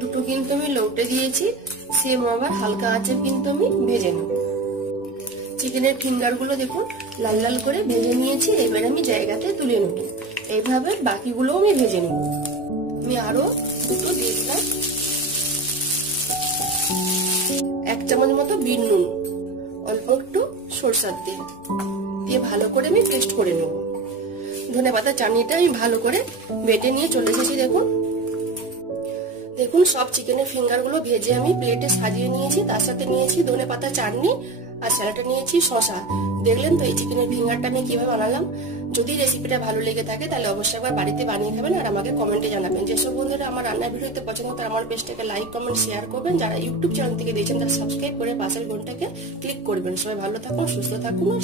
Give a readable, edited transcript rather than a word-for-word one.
দুটো কিন্তু আমি লৌটে দিয়েছি, সেম আবার হালকা আঁচে কিন্তু আমি ভেজে নেব। চিকেনের ফিঙ্গার গুলো দেখুন লাল লাল করে ভেজে নিয়েছি, এবার আমি জায়গাতে তুলে নেব। এইভাবে বাকিগুলো আমি ভেজে নেব। আমি আরো দুটো দিয়ে দিলাম 1 চামচ মতো বিট নুন, অল্প একটু সরষের তেল দিয়ে ভালো করে আমি পেস্ট করে নেব। ধনেপাতা চাটনিটা আমি ভালো করে বেটে নিয়ে চলে এসেছি। দেখুন সব চিকেনের ফিঙ্গার গুলো ভেজে আমি প্লেটে সাজিয়ে নিয়েছি। তার সাথে নিয়েছি ধনেপাতা চাটনি আর স্যালাডে নিয়েছি শসা। দেখলেন তো এই চিকেনের ফিঙ্গারটা আমি কিভাবে বানালাম। যদি রেসিপিটা ভালো লেগে থাকে তাহলে অবশ্যই একবার বাড়িতে বানিয়ে খাবেন আর আমাকে কমেন্টে জানাবেন। যেসব বন্ধুরা আমার রান্নার ভিডিওতে পছন্দ তারা আমার পেজটাকে লাইক কমেন্ট শেয়ার করবেন। যারা ইউটিউব চ্যানেল থেকে দেখছেন তারা সাবস্ক্রাইব করে পাশের ঘন্টাকে ক্লিক করবেন। সবাই ভালো থাকুন, সুস্থ থাকুন।